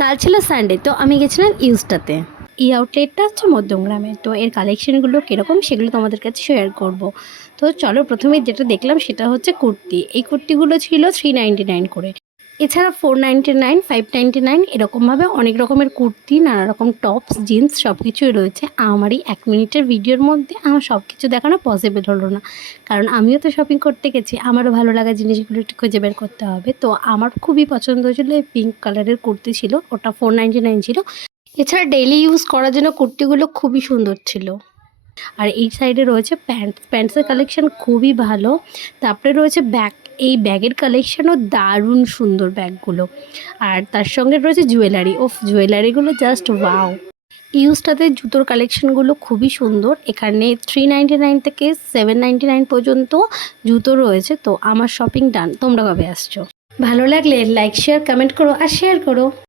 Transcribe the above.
কাল ছিল সানডে, তো আমি গেছিলাম ইউজটাতে। এই আউটলেটটা হচ্ছে মধ্যমগ্রামে। তো এর কালেকশানগুলো কীরকম সেগুলো তোমাদের কাছে শেয়ার করব। তো চলো, প্রথমেই যেটা দেখলাম সেটা হচ্ছে কুর্তি। এই কুর্তিগুলো ছিল 399 করে। এছাড়া 499, 599 এরকমভাবে অনেক রকমের কুর্তি, নানা রকম টপস, জিন্স সব কিছুই রয়েছে। আমার এই 1 মিনিটের ভিডিওর মধ্যে আমার সব কিছু দেখানো পসিবল হলো না, কারণ আমিও তো শপিং করতে গেছি, আমারও ভালো লাগা জিনিসগুলো একটু খুঁজে বের করতে হবে। তো আমার খুবই পছন্দ হয়েছিল এই পিঙ্ক কালারের কুর্তি ছিল, ওটা 499 ছিল। এছাড়া ডেইলি ইউজ করার জন্য কুর্তিগুলো খুবই সুন্দর ছিল। আর এই সাইডে রয়েছে প্যান্টসের কালেকশান খুবই ভালো। তারপরে রয়েছে ব্যাগ, এই ব্যাগের কালেকশানও দারুণ সুন্দর ব্যাগগুলো। আর তার সঙ্গে রয়েছে জুয়েলারি, জুয়েলারিগুলো জাস্ট ওয়াও। ইউজটাতে জুতোর কালেকশানগুলো খুবই সুন্দর। এখানে 399 থেকে 799 পর্যন্ত জুতো রয়েছে। তো আমার শপিং ডান। তোমরা কবে আসছো? ভালো লাগলে লাইক, শেয়ার, কমেন্ট করো আর শেয়ার করো।